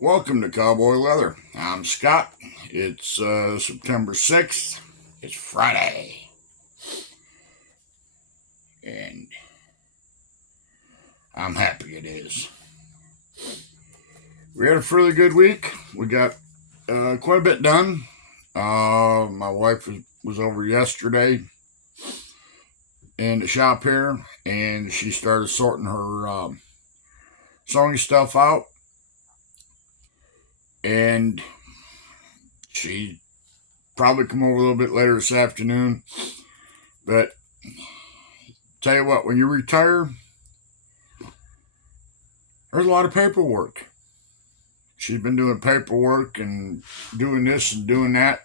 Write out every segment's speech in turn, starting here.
Welcome to Cowboy Leather. I'm Scott. It's September 6th. It's Friday. And I'm happy it is. We had a fairly good week. We got quite a bit done. My wife was over yesterday in the shop here, and she started sorting her sewing stuff out. And she probably come over a little bit later this afternoon. But tell you what, when you retire, there's a lot of paperwork. She's been doing paperwork and doing this and doing that.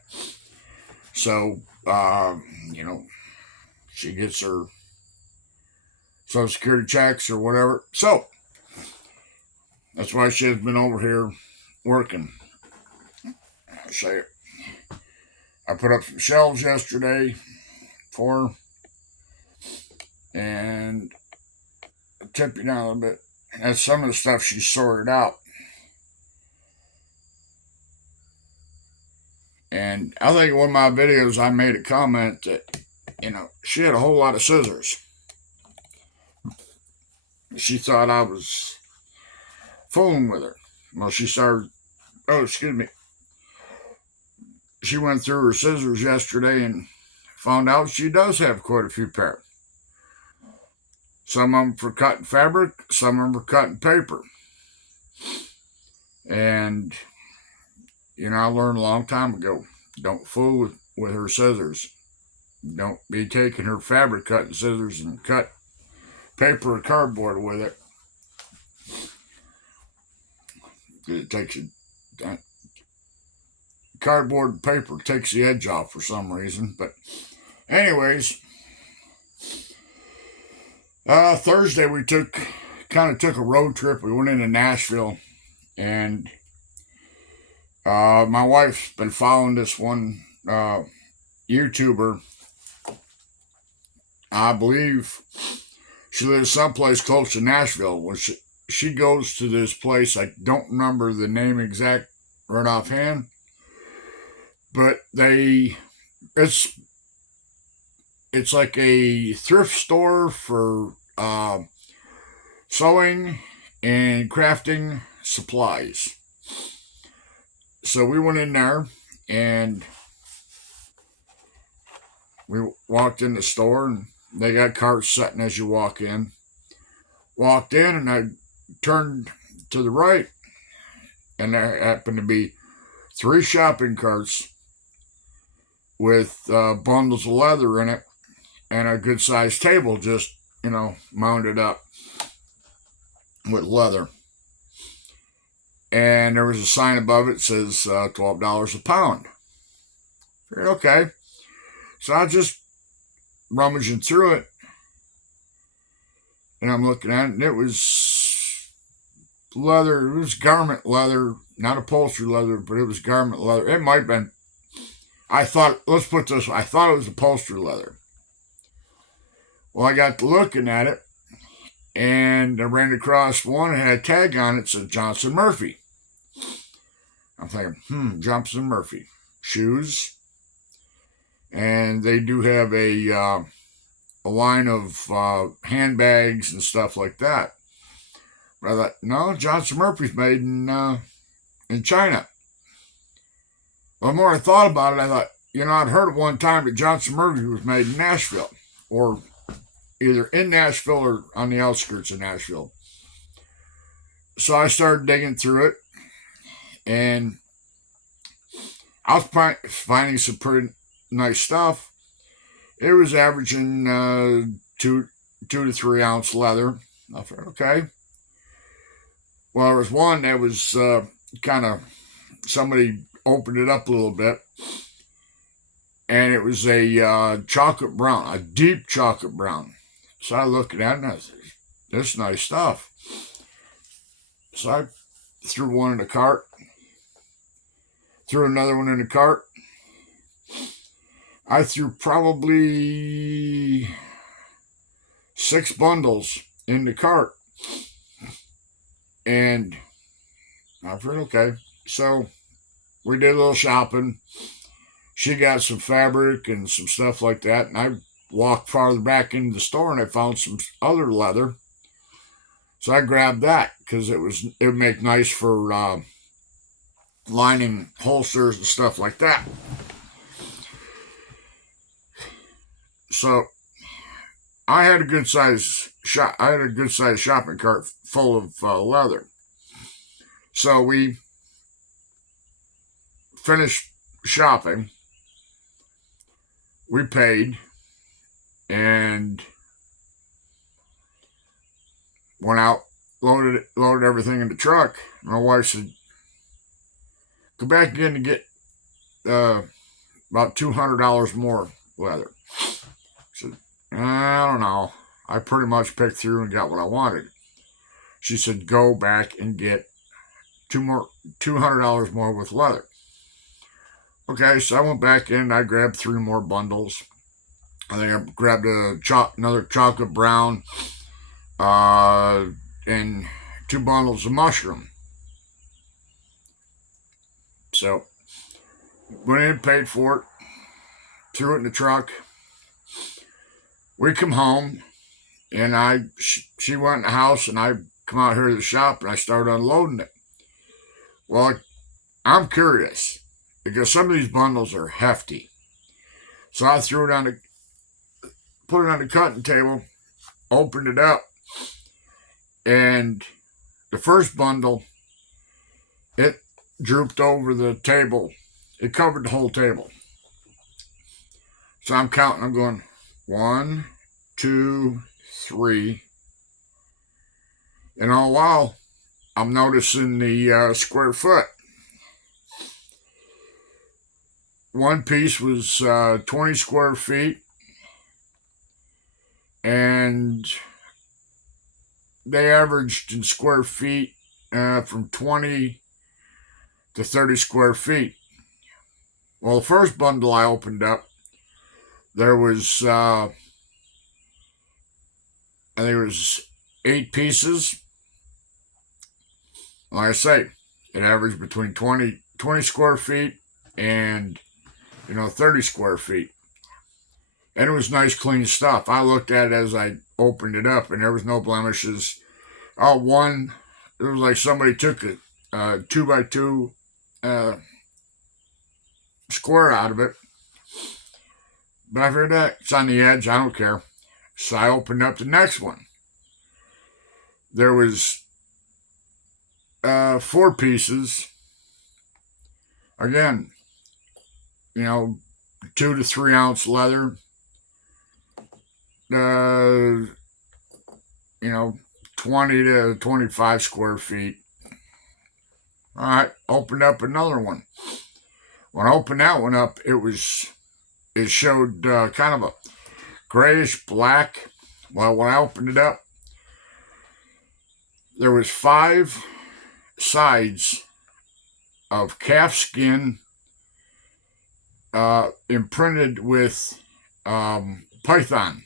So, she gets her Social Security checks or whatever. So, that's why she's been over here working. I put up some shelves yesterday for her. And I'll tip you down a little bit. That's some of the stuff she sorted out. And I think in one of my videos I made a comment that, she had a whole lot of scissors. She thought I was fooling with her. Well, she went through her scissors yesterday and found out she does have quite a few pairs. Some of them for cutting fabric, some of them for cutting paper. And, I learned a long time ago, don't fool with her scissors. Don't be taking her fabric cutting scissors and cut paper or cardboard with it. It takes cardboard and paper takes the edge off for some reason. But anyways, Thursday we took a road trip. We went into Nashville, and my wife's been following this one YouTuber. I believe she lives someplace close to Nashville. When she goes to this place, I don't remember the name exact right offhand, but it's like a thrift store for sewing and crafting supplies. So we went in there and we walked in the store, and they got carts sitting as you walk in. Walked in, and I turned to the right, and there happened to be 3 shopping carts with bundles of leather in it and a good sized table just, mounted up with leather. And there was a sign above it that says $12 a pound. Okay. So I just rummaging through it, and I'm looking at it, and it was leather. It was garment leather, not upholstery leather, but it was garment leather. It might have been. Let's put this, I thought it was upholstery leather. Well, I got to looking at it, and I ran across one. It had a tag on it that said Johnson Murphy. I'm thinking, Johnson Murphy shoes, and they do have a line of handbags and stuff like that. But I thought, no, Johnson Murphy's made in China. Well, the more I thought about it, I thought, I'd heard at one time that Johnson Murphy was made in Nashville, or either in Nashville or on the outskirts of Nashville. So I started digging through it, and I was finding some pretty nice stuff. It was averaging 2 to 3 ounce leather. I thought, okay. Well, there was one that was kind of, somebody opened it up a little bit, and it was a chocolate brown, a deep chocolate brown. So I looked at it, and I said, this is nice stuff. So I threw one in the cart, threw another one in the cart. I threw probably 6 bundles in the cart. And I figured, okay. So we did a little shopping. She got some fabric and some stuff like that, and I walked farther back into the store and I found some other leather. So I grabbed that because it would make nice for lining holsters and stuff like that. So I had a good size shopping cart full of leather. So we finished shopping. We paid and went out, loaded everything in the truck. My wife said, "Go back again to get about $200 more leather." I said, "I don't know. I pretty much picked through and got what I wanted." She said, "Go back and get $200 more with leather." Okay, so I went back in. I grabbed 3 more bundles. I think I grabbed another chocolate brown and 2 bundles of mushroom. So went in, paid for it, threw it in the truck. We come home, and she went in the house, and I come out here to the shop, and I started unloading it. Well, I'm curious because some of these bundles are hefty. So I threw it put it on the cutting table, opened it up, and the first bundle, it drooped over the table. It covered the whole table. So I'm counting. I'm going 1, 2, 3. And all the while, I'm noticing the square foot. One piece was 20 square feet, and they averaged in square feet from 20 to 30 square feet. Well, the first bundle I opened up, there was, I think it was 8 pieces. Like I say, it averaged between 20 square feet and 30 square feet. And it was nice, clean stuff. I looked at it as I opened it up, and there was no blemishes. One, it was like somebody took a 2x2 square out of it. But I figured that it's on the edge. I don't care. So I opened up the next one. There was 4 pieces. Again, 2 to 3 ounce leather. 20 to 25 square feet. All right, opened up another one. When I opened that one up, it showed kind of a grayish black. Well, when I opened it up, there was 5 sides of calf skin imprinted with python.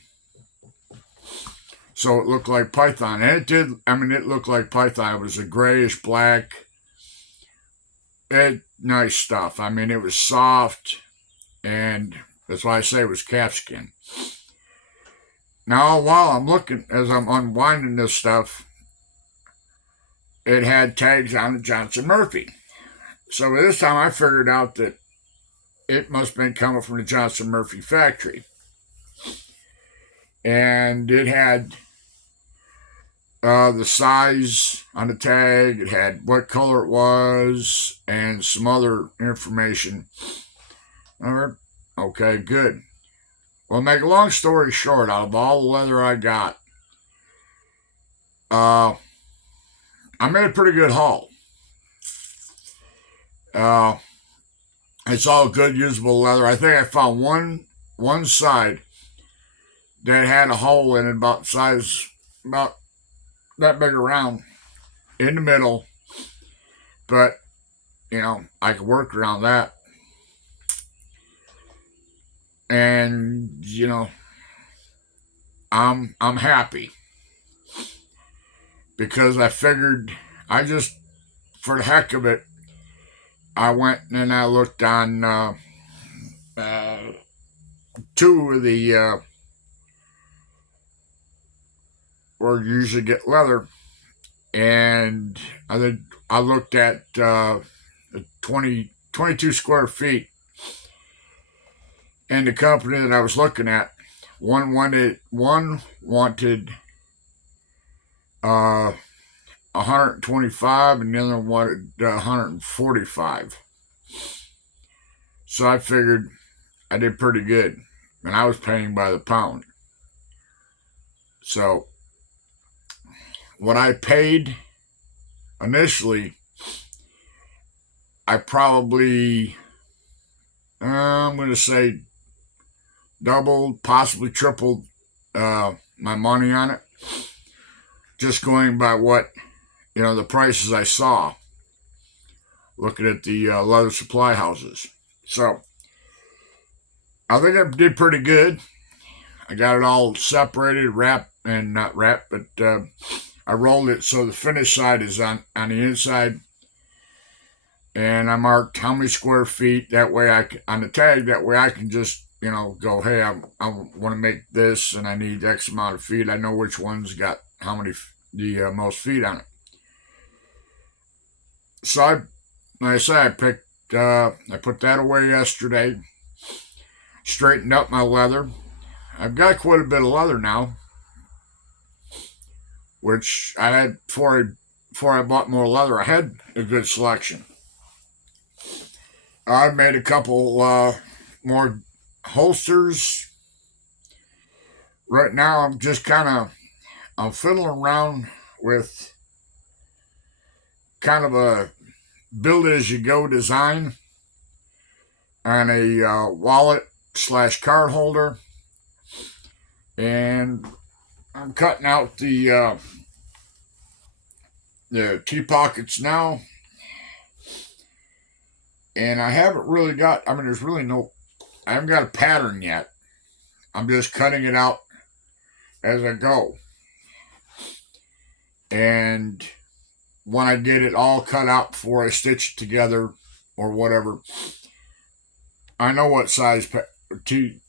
So it looked like python. And it did, it looked like python. It was a grayish black. Nice stuff. It was soft, and that's why I say it was calf skin. Now, while I'm looking, as I'm unwinding this stuff, it had tags on it, Johnson Murphy. So by this time, I figured out that it must have been coming from the Johnson Murphy factory. And it had the size on the tag, it had what color it was, and some other information. All right, okay, good. Well, make a long story short, out of all the leather I got, I made a pretty good haul. It's all good, usable leather. I think I found one side that had a hole in it about that big around in the middle, but I could work around that. And I'm happy because I figured I just for the heck of it, I went and I looked on uh, two of the where you usually get leather, and I looked at 22 square feet, and the company that I was looking at, one wanted 125, and the other one wanted 145. So I figured I did pretty good, and I was paying by the pound. So what I paid initially, I probably, I'm going to say, doubled, possibly tripled my money on it, just going by what, the prices I saw looking at the leather supply houses. So I think I did pretty good. I got it all separated, wrapped, and not wrapped, but I rolled it so the finished side is on the inside, and I marked how many square feet. That way, on the tag. That way, I can just go, hey, I want to make this, and I need X amount of feet. I know which one's got how many the most feet on it. So like I said, I put that away yesterday. Straightened up my leather. I've got quite a bit of leather now, which I had before I bought more leather. I had a good selection. I made a couple more holsters. Right now, I'm just I'm fiddling around with kind of a build it as you go design on a wallet/card holder, and I'm cutting out the T pockets now, and I haven't really got. I haven't got a pattern yet. I'm just cutting it out as I go, and when I get it all cut out before I stitch it together or whatever, I know what size T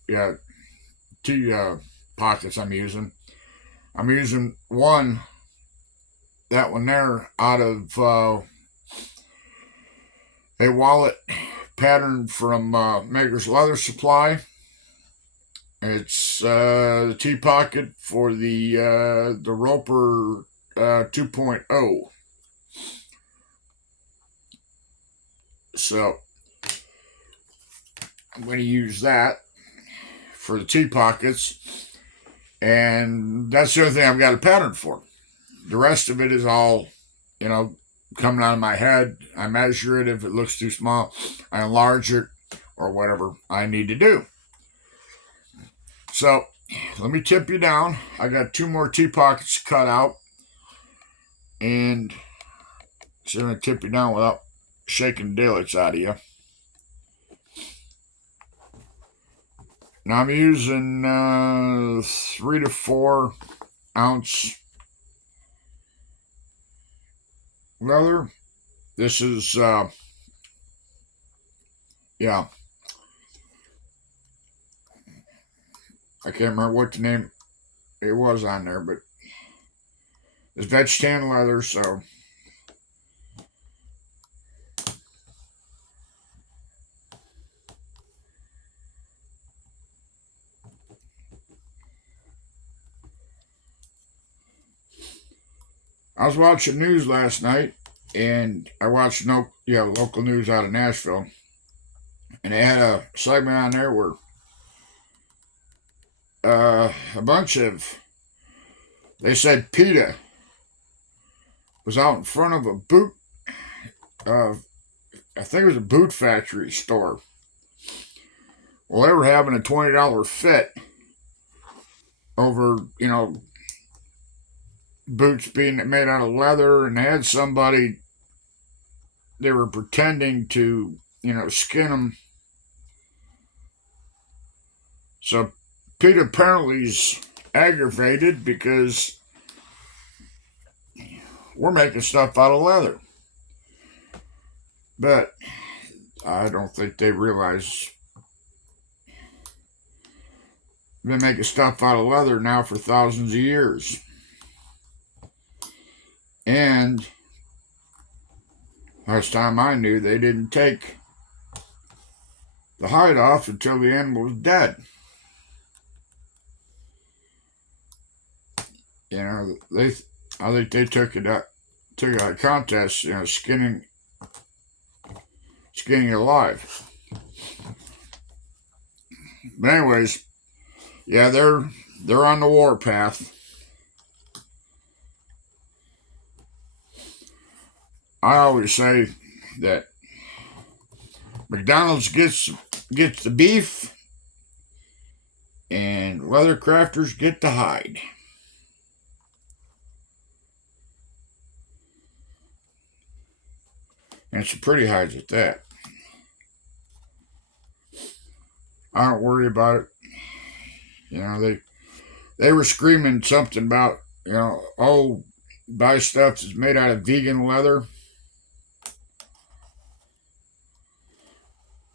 pockets I'm using. I'm using that one there, out of a wallet pattern from Maker's Leather Supply. It's the T pocket for the Roper 2.0. So I'm going to use that for the T pockets, and that's the only thing I've got a pattern for. The rest of it is all, coming out of my head. I measure it. If it looks too small, I enlarge it or whatever I need to do. So let me tip you down. I got 2 more T pockets cut out, and so I'm going to tip you down without shaking the daylights out of you. Now I'm using 3 to 4 ounce leather. This is I can't remember what the name it was on there, but it's expeditiand leather. So I was watching news last night, and I watched local news out of Nashville, and they had a segment on there where a bunch of, they said PETA was out in front of a boot, I think it was a boot factory store. Well, they were having a $20 fit over, boots being made out of leather, and they had somebody, they were pretending to, skin them. So Pete apparently is aggravated because we're making stuff out of leather. But I don't think they realize they've been making stuff out of leather now for thousands of years. And last time I knew, they didn't take the hide off until the animal was dead. You know, I think they took it out contest, you know, skinning alive. But anyways, yeah, they're on the warpath. I always say that McDonald's gets the beef, and leather crafters get the hide. And some pretty hides at that. I don't worry about it. You know, they were screaming something about, you know, oh, buy stuff that's made out of vegan leather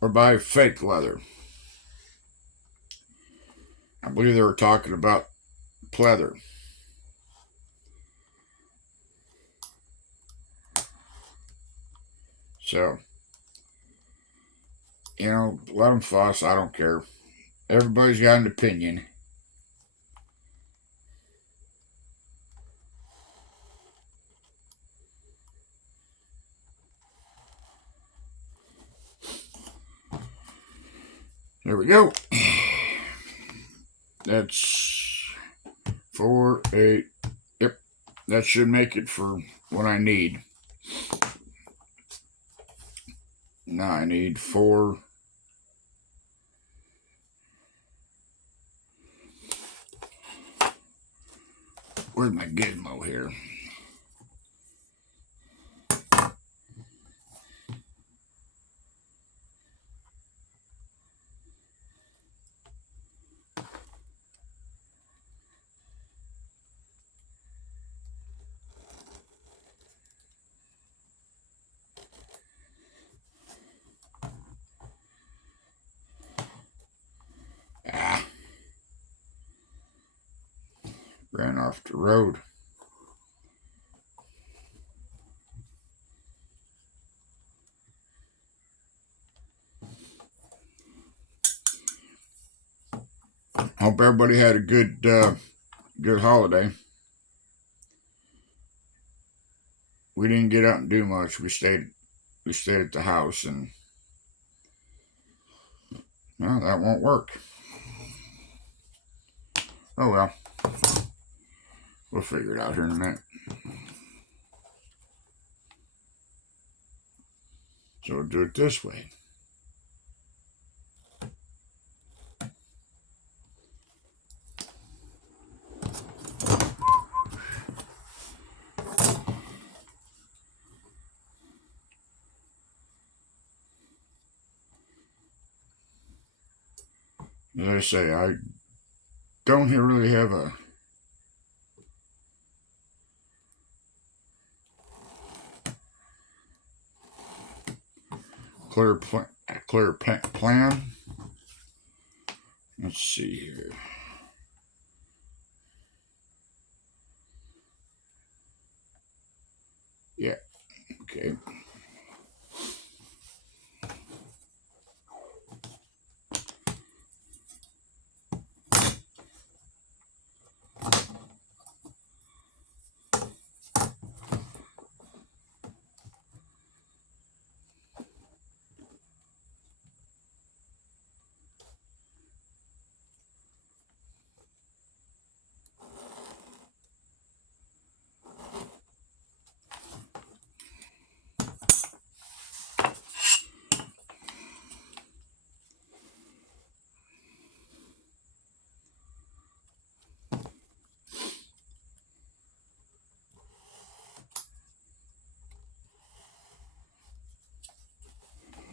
or buy fake leather. I believe they were talking about pleather. So, you know, let them fuss. I don't care. Everybody's got an opinion. There we go. That's 4, 8. Yep, that should make it for what I need. Now I need 4. Where's my gizmo here? Ran off the road. Hope everybody had a good holiday. We didn't get out and do much. We stayed at the house, and well, that won't work. Oh well. We'll figure it out here in a minute. So we'll do it this way. As I say, I don't really have a clear plan. Let's see here. Yeah, okay.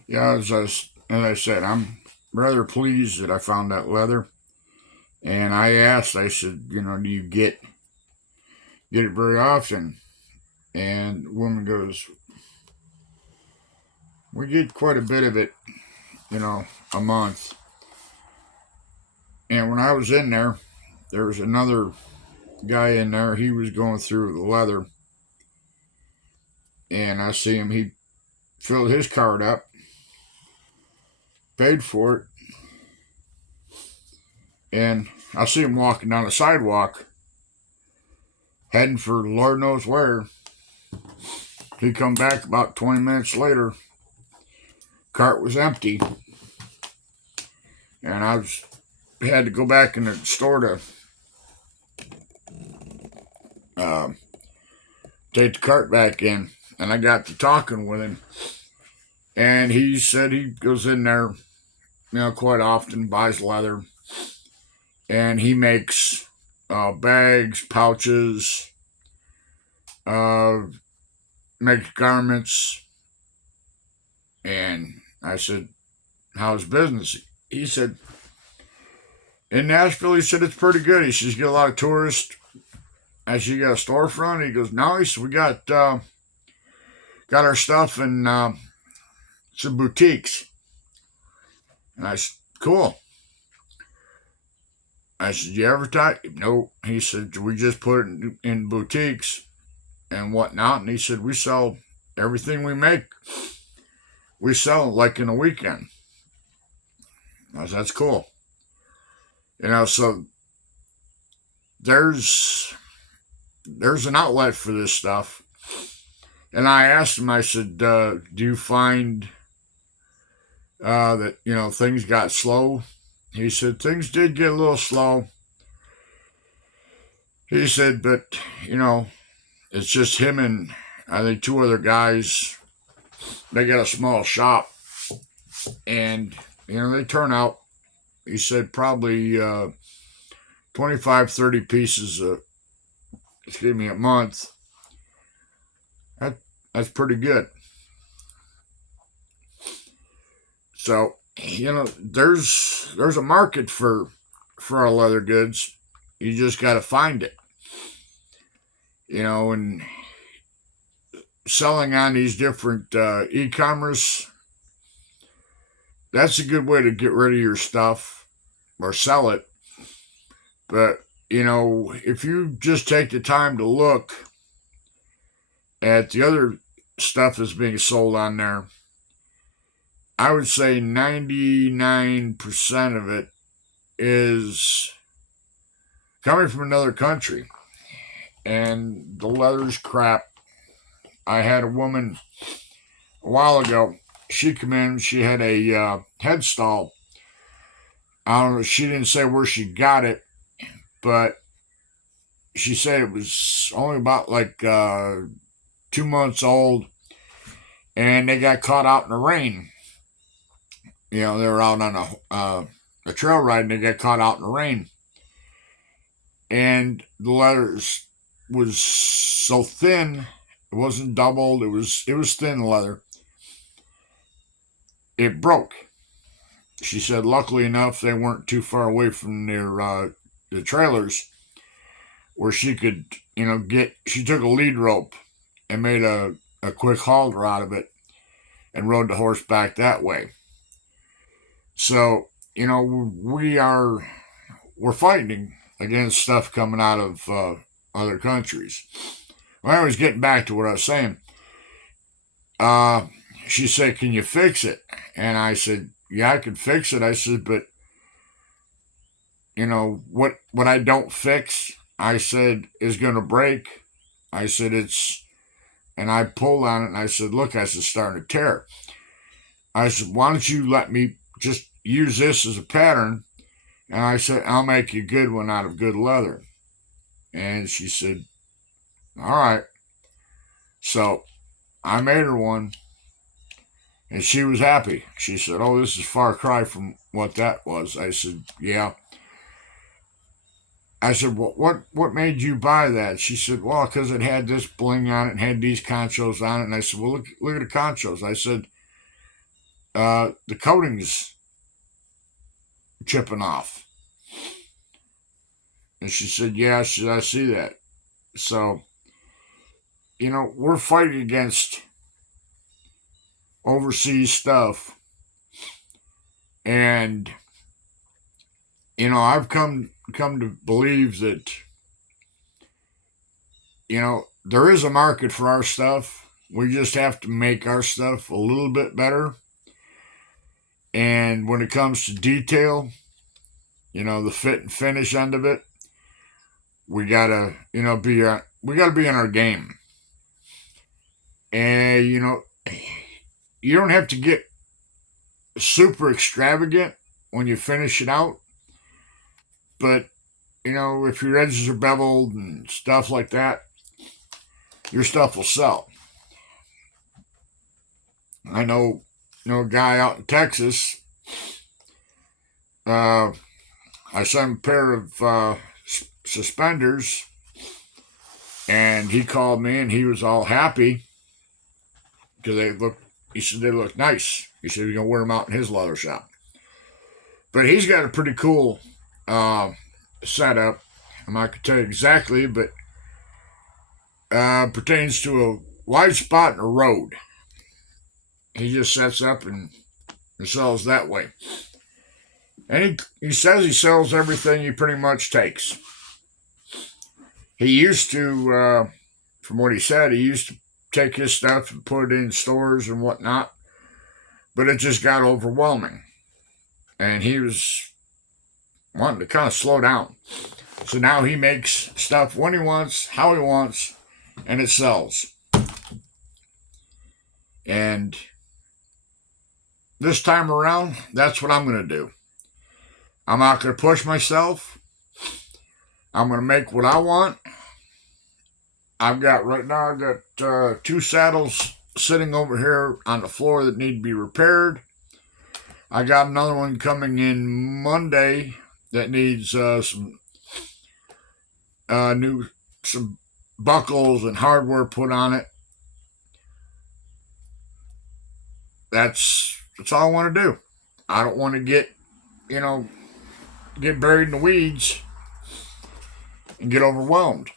Yeah, as I said, I'm rather pleased that I found that leather. And I asked, I said, you know, do you get it very often? And the woman goes, We get quite a bit of it, a month. And when I was in there was another guy in there. He was going through the leather, and I see him. He filled his cart up, paid for it, and I see him walking down the sidewalk, heading for Lord knows where. He come back about 20 minutes later. Cart was empty, and had to go back in the store to take the cart back in. And I got to talking with him, and he said he goes in there, quite often, buys leather, and he makes bags, pouches, makes garments. And I said, how's business? He said, in Nashville, he said, it's pretty good. He says, you get a lot of tourists. I said, you got a storefront? He goes, no. He said, we got our stuff in some boutiques. And I said, cool. I said, you advertise? No. He said, we just put it in boutiques and whatnot. And he said, we sell everything we make. We sell it like in a weekend. I said, that's cool. So there's an outlet for this stuff. And I asked him, I said, do you find that, things got slow? He said, things did get a little slow. He said, but, it's just him and I think two other guys. They got a small shop. And, they turn out, he said, probably 25, 30 pieces a month. That's pretty good. So, there's a market for our leather goods. You just got to find it. And selling on these different e-commerce, that's a good way to get rid of your stuff or sell it. But, if you just take the time to look at the other stuff that's being sold on there, I would say 99% of it is coming from another country. And the leather's crap. I had a woman a while ago. She come in. She had a head stall. I don't know. She didn't say where she got it, but she said it was only about 2 months old, and they got caught out in the rain. They were out on a trail ride, and they got caught out in the rain. And the leather was so thin, it wasn't doubled. It was thin leather. It broke. She said, luckily enough, they weren't too far away from the trailers where she could, she took a lead rope and made a quick halter out of it and rode the horse back that way. So, we're fighting against stuff coming out of other countries. When I was getting back to what I was saying, she said, can you fix it? And I said, yeah, I can fix it. I said, but, what I don't fix, I said, is going to break. I said, and I pulled on it, and I said, look, I said, it's starting to tear. I said, why don't you let me just use this as a pattern? And I said, I'll make you a good one out of good leather. And she said, all right. So I made her one, and she was happy. She said, oh, this is far cry from what that was. I said, yeah. I said, well, what made you buy that? She said, well, because it had this bling on it and had these conchos on it. And I said, well, look at the conchos. I said, the coating's chipping off. And she said, yeah, I see that. So, we're fighting against overseas stuff. And I've come to believe that there is a market for our stuff. We just have to make our stuff a little bit better. And when it comes to detail, the fit and finish end of it, we gotta we gotta be in our game. And you don't have to get super extravagant when you finish it out, but if your edges are beveled and stuff like that, your stuff will sell. I know, a guy out in Texas. I sent him a pair of suspenders, and he called me, and he was all happy because they look. He said they look nice. He said he's gonna wear them out in his leather shop. But he's got a pretty cool setup. I'm not gonna tell you exactly, but pertains to a wide spot in a road. He just sets up and sells that way. And he says he sells everything he pretty much takes. He used to, from what he said, he used to take his stuff and put it in stores and whatnot, but it just got overwhelming. And he was wanting to kind of slow down. So now he makes stuff when he wants, how he wants, and it sells. And this time around, that's what I'm going to do. I'm not going to push myself. I'm going to make what I want. I've got 2 saddles sitting over here on the floor that need to be repaired. I got another one coming in Monday that needs some buckles and hardware put on it. That's all I want to do. I don't want to get buried in the weeds and get overwhelmed.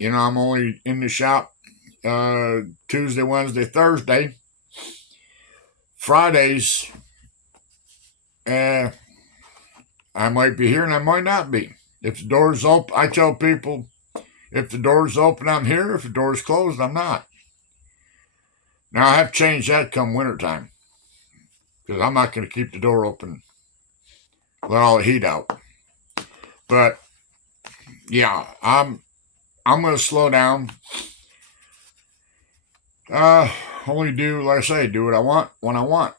I'm only in the shop Tuesday, Wednesday, Thursday. Fridays, I might be here and I might not be. If the door's open, I tell people, if the door's open, I'm here. If the door's closed, I'm not. Now, I have to change that come wintertime, because I'm not going to keep the door open, let all the heat out. But, yeah, I'm going to slow down. Only do, like I say, do what I want when I want.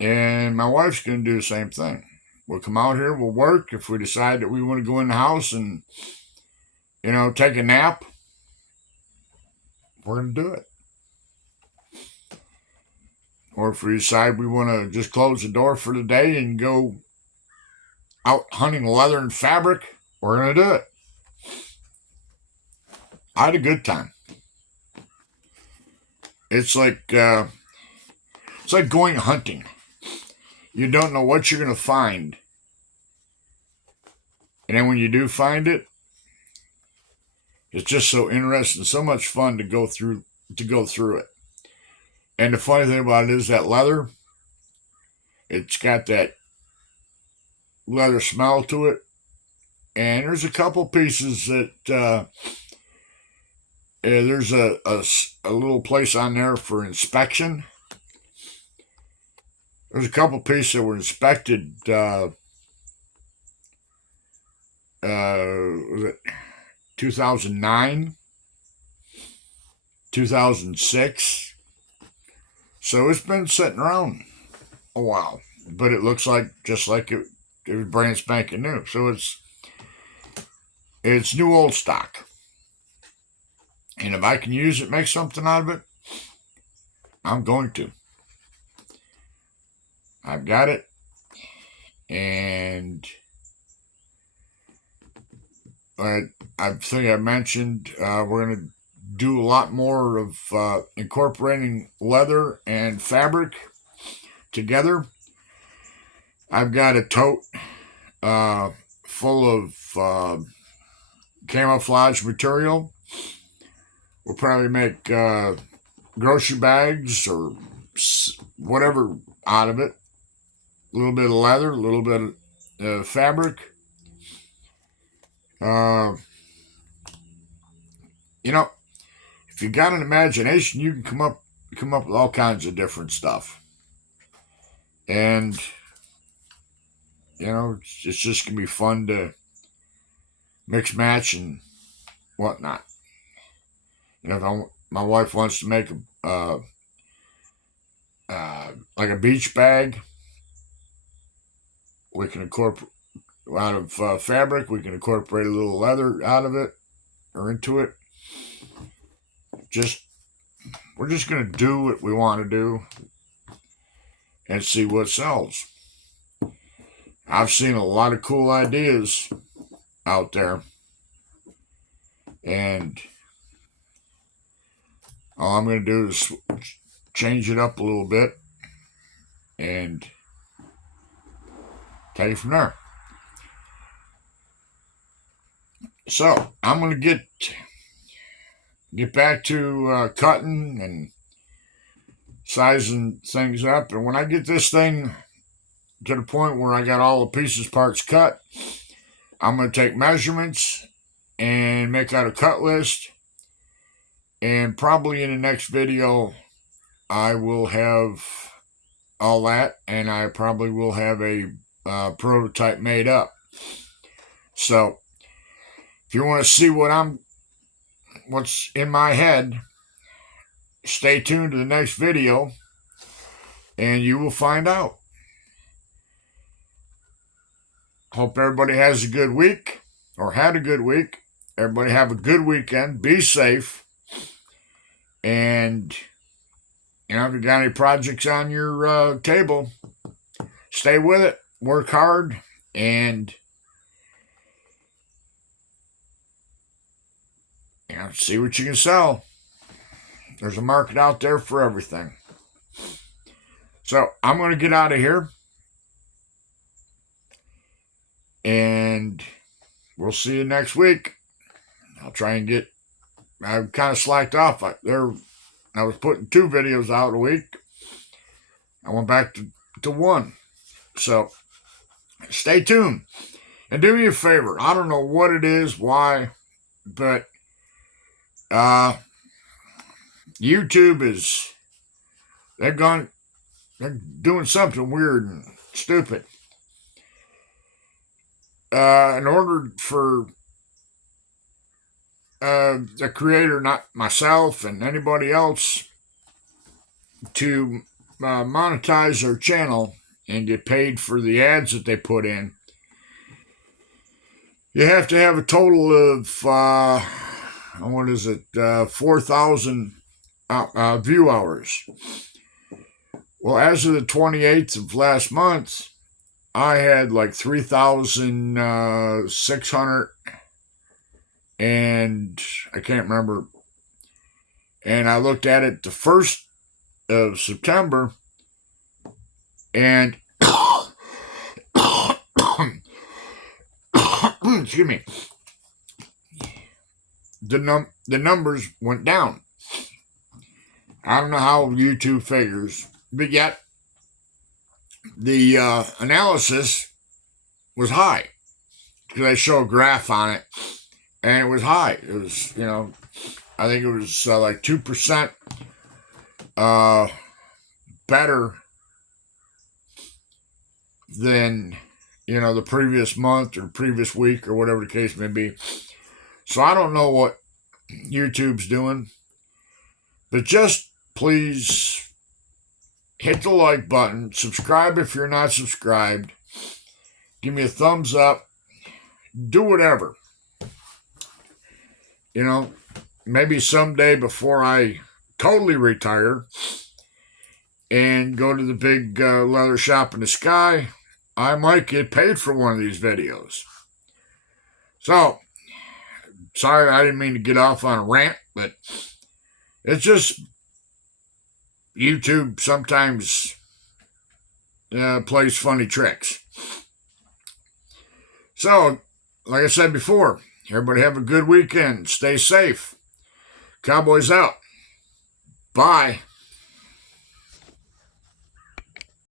And my wife's going to do the same thing. We'll come out here, we'll work. If we decide that we want to go in the house and, take a nap, we're going to do it. Or if we decide we want to just close the door for the day and go out hunting leather and fabric, we're going to do it. I had a good time. It's like going hunting. You don't know what you're going to find. And then when you do find it, it's just so interesting, so much fun to go through it. And the funny thing about it is that leather, it's got that leather smell to it. And there's a couple pieces that there's a little place on there for inspection. There's a couple pieces that were inspected. Was it 2009, 2006? So it's been sitting around a while, but it looks like just like it was brand spanking new. So it's new old stock. And if I can use it, make something out of it, I'm going to. I've got it. And I think I mentioned we're going to do a lot more of incorporating leather and fabric together. I've got a tote full of camouflage material. We'll probably make grocery bags or whatever out of it. A little bit of leather, a little bit of fabric. You know, if you got an imagination, you can come up with all kinds of different stuff. And it's just gonna be fun to mix match and whatnot. If my wife wants to make like a beach bag, we can incorporate out of fabric. We can incorporate a little leather out of it or into it. We're just gonna do what we want to do and see what sells. I've seen a lot of cool ideas out there, and all I'm going to do is change it up a little bit and take it from there. So I'm going to get back to cutting and sizing things up, and when I get this thing to the point where I got all the pieces parts cut, I'm going to take measurements and make out a cut list. And probably in the next video, I will have all that, and I probably will have a prototype made up. So, if you want to see what's in my head, stay tuned to the next video, and you will find out. Hope everybody has a good week, or had a good week. Everybody have a good weekend. Be safe. And, if you got any projects on your table, stay with it. Work hard. And, see what you can sell. There's a market out there for everything. So, I'm going to get out of here. And we'll see you next week. I'll try and I've kind of slacked off. I was putting 2 videos out a week. I went back to 1. So, stay tuned. And do me a favor. I don't know what it is, why, but YouTube they're doing something weird and stupid. In order for the creator, not myself and anybody else, to monetize their channel and get paid for the ads that they put in, you have to have a total of 4,000 view hours. Well, as of the 28th of last month, I had like 3,600, and I can't remember. And I looked at it the 1st of September, and excuse me, the numbers went down. I don't know how YouTube figures, but yet the analysis was high, because I show a graph on it, and it was high. It was, I think it was like 2% better than, the previous month or previous week or whatever the case may be. So I don't know what YouTube's doing, but just please hit the like button, subscribe if you're not subscribed, give me a thumbs up, do whatever. Maybe someday before I totally retire and go to the big leather shop in the sky, I might get paid for one of these videos. So, sorry, I didn't mean to get off on a rant, but it's just YouTube sometimes plays funny tricks. So, like I said before, everybody have a good weekend. Stay safe. Cowboys out. Bye.